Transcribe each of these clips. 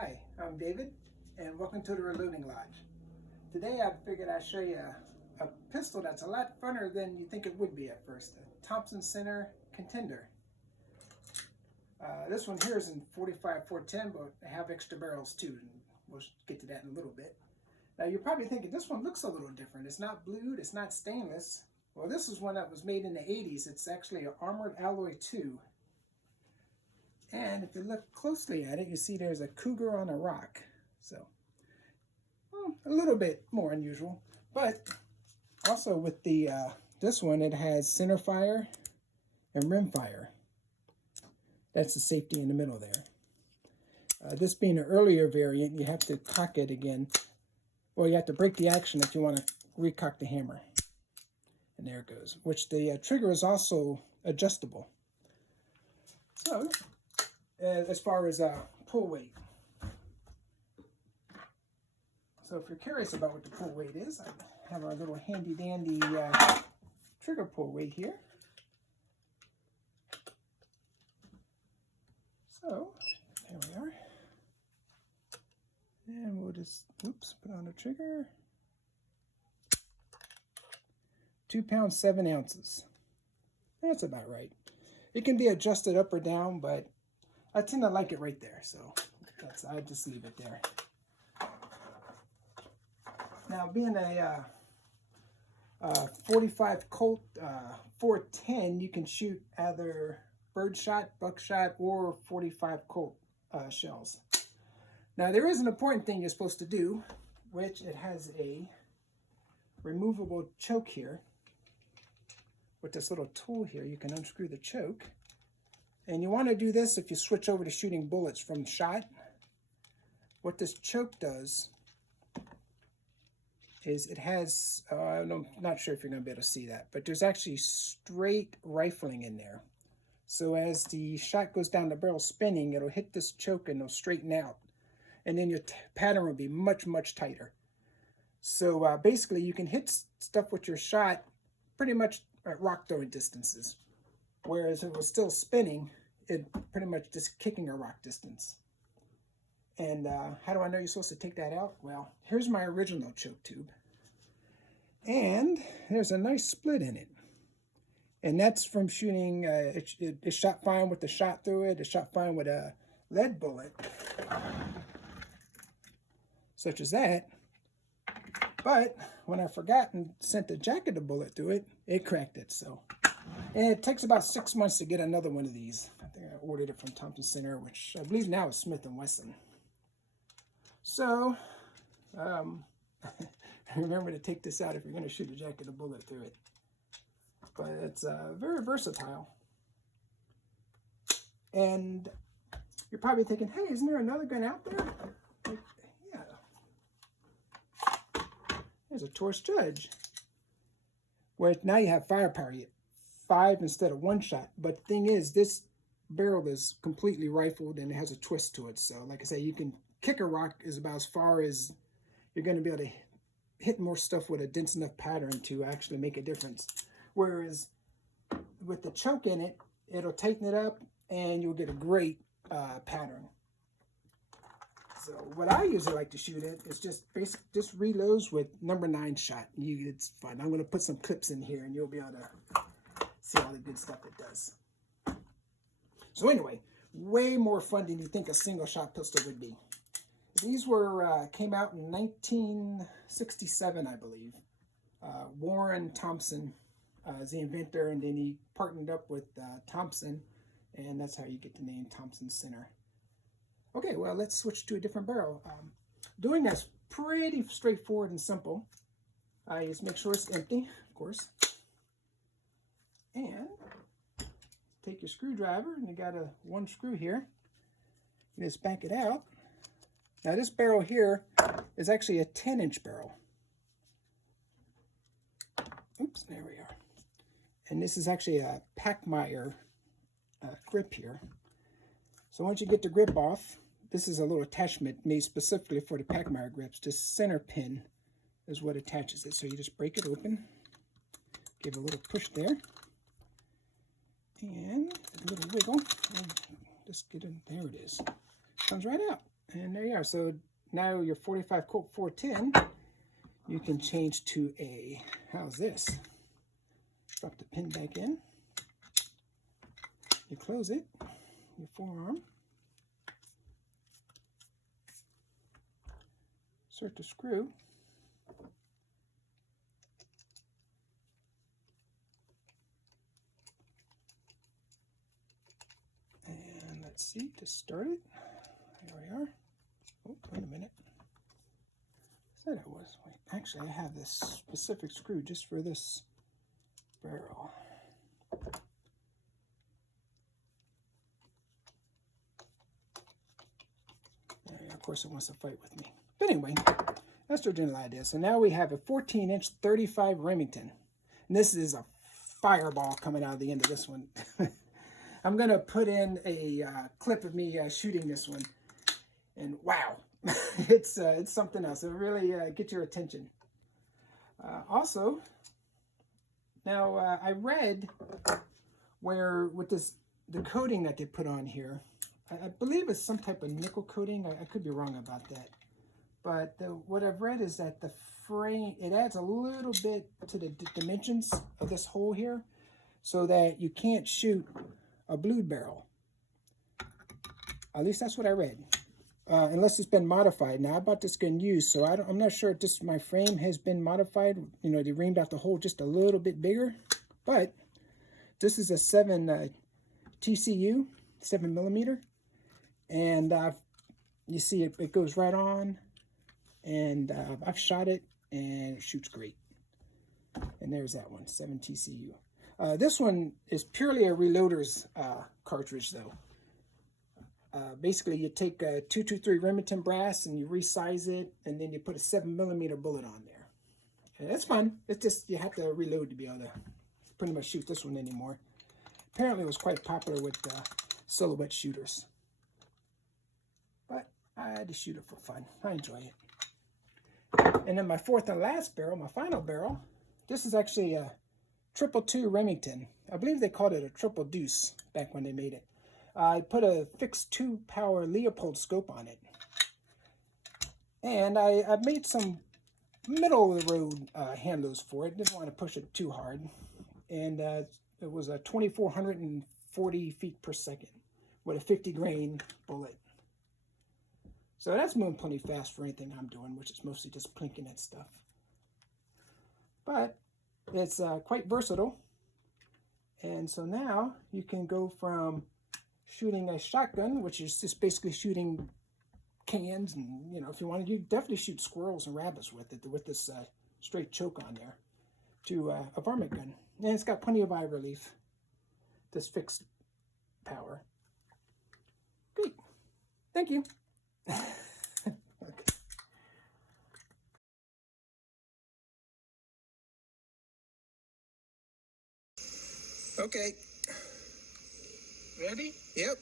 Hi, I'm David, and welcome to the Reloading Lodge. Today I figured I'd show you a pistol that's a lot funner than you think it would be at first. A Thompson Center Contender. This one here is in 45-410, but I have extra barrels too, and we'll get to that in a little bit. Now you're probably thinking this one looks a little different. It's not blued, it's not stainless. Well, this is one that was made in the 80s. It's actually an armored alloy 2. And if you look closely at it, you see there's a cougar on a rock. So, a little bit more unusual. But also with the this one, it has center fire and rim fire. That's the safety in the middle there. This being an earlier variant, you have to cock it again. Well, you have to break the action if you want to recock the hammer. And there it goes. Which the trigger is also adjustable. So, as far as pull weight. So if you're curious about what the pull weight is, I have our little handy dandy trigger pull weight here. So there we are. And we'll just, put on the trigger. 2 pounds, 7 ounces. That's about right. It can be adjusted up or down, but I tend to like it right there, so I just leave it there. Now, being a 45 Colt 410, you can shoot either birdshot, buckshot, or 45 Colt shells. Now, there is an important thing you're supposed to do, which it has a removable choke here. With this little tool here, you can unscrew the choke. And you want to do this if you switch over to shooting bullets from shot. What this choke does is it has, I'm not sure if you're going to be able to see that, but there's actually straight rifling in there. So as the shot goes down the barrel spinning, it'll hit this choke and it'll straighten out. And then your pattern will be much, much tighter. So basically you can hit stuff with your shot pretty much at rock throwing distances. Whereas if it was still spinning, it pretty much just kicking a rock distance. And how do I know you're supposed to take that out? Well, here's my original choke tube. And there's a nice split in it. And that's from shooting, it shot fine with the shot through it. It shot fine with a lead bullet, such as that. But when I forgot and sent the jacketed bullet through it, it cracked it. So, and it takes about 6 months to get another one of these. I think I ordered it from Thompson Center, which I believe now is Smith & Wesson. So, remember to take this out if you're going to shoot a jacketed bullet through it. But it's very versatile. And you're probably thinking, hey, isn't there another gun out there? Like, yeah. There's a Torch Judge. Where now you have firepower. You 5 instead of 1 shot. But the thing is, this barrel is completely rifled and it has a twist to it. So, like I say, you can kick a rock is about as far as you're going to be able to hit more stuff with a dense enough pattern to actually make a difference. Whereas with the choke in it, it'll tighten it up and you'll get a great pattern. So what I usually like to shoot it is just reloads with number 9 shot. It's fun. I'm going to put some clips in here and you'll be able to see all the good stuff it does. So anyway, way more fun than you think a single shot pistol would be. These were came out in 1967, I believe. Warren Thompson is the inventor, and then he partnered up with Thompson, and that's how you get the name Thompson Center. Okay, well, let's switch to a different barrel. Doing that's pretty straightforward and simple. I just make sure it's empty, of course. And take your screwdriver, and you got one screw here. You just back it out. Now this barrel here is actually a 10-inch barrel. Oops, there we are. And this is actually a Pachmayr grip here. So once you get the grip off, this is a little attachment made specifically for the Pachmayr grips. This center pin is what attaches it. So you just break it open, give it a little push there, and a little wiggle, and just get in. There it is. Comes right out. And there you are. So now your 45 Colt 410, you can change to a, how's this? Drop the pin back in. You close it, your forearm. Insert the screw. And let's see, to start it. Here we are. Oh, wait a minute. I said I was. Wait, actually, I have this specific screw just for this barrel. Yeah, of course, it wants to fight with me. But anyway, that's the general idea. So now we have a 14-inch 35 Remington. And this is a fireball coming out of the end of this one. I'm going to put in a clip of me shooting this one. And wow, it's something else. It'll really get your attention. Also, now I read where with the coating that they put on here, I believe it's some type of nickel coating. I could be wrong about that. But what I've read is that the frame, it adds a little bit to the dimensions of this hole here so that you can't shoot a blued barrel. At least that's what I read. Unless it's been modified. Now I bought this gun used, so I'm not sure if this my frame has been modified. You know, they reamed out the hole just a little bit bigger. But this is a 7 TCU, 7mm, and you see it goes right on. And I've shot it, and it shoots great. And there's that one, 7 TCU. This one is purely a reloader's cartridge, though. Basically, you take a 223 Remington brass and you resize it, and then you put a 7mm bullet on there. And it's fun. It's just you have to reload to be able to pretty much shoot this one anymore. Apparently, it was quite popular with silhouette shooters. But I had to shoot it for fun. I enjoy it. And then my fourth and last barrel, my final barrel, this is actually a 222 Remington. I believe they called it a triple deuce back when they made it. I put a fixed 2-power Leopold scope on it. And I made some middle of the road handles for it. Didn't want to push it too hard. And it was a 2,440 feet per second with a 50 grain bullet. So that's moving plenty fast for anything I'm doing, which is mostly just plinking at stuff. But it's quite versatile. And so now you can go from shooting a shotgun, which is just basically shooting cans, and you know, if you want to, you definitely shoot squirrels and rabbits with it, with this straight choke on there, to a varmint gun. And it's got plenty of eye relief, this fixed power. Great. Thank you. Okay. Ready? Yep.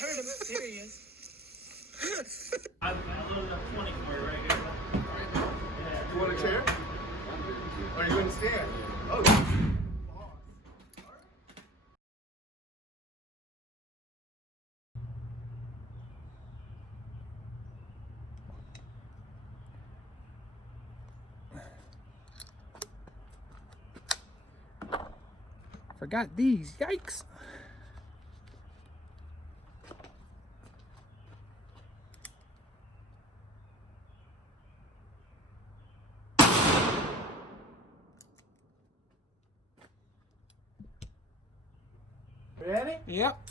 Heard him. There he is. I loaded up 20 for you right here. Yeah. You want a chair? Are you going to stand? Oh. Forgot these. Yikes. Ready? Yep.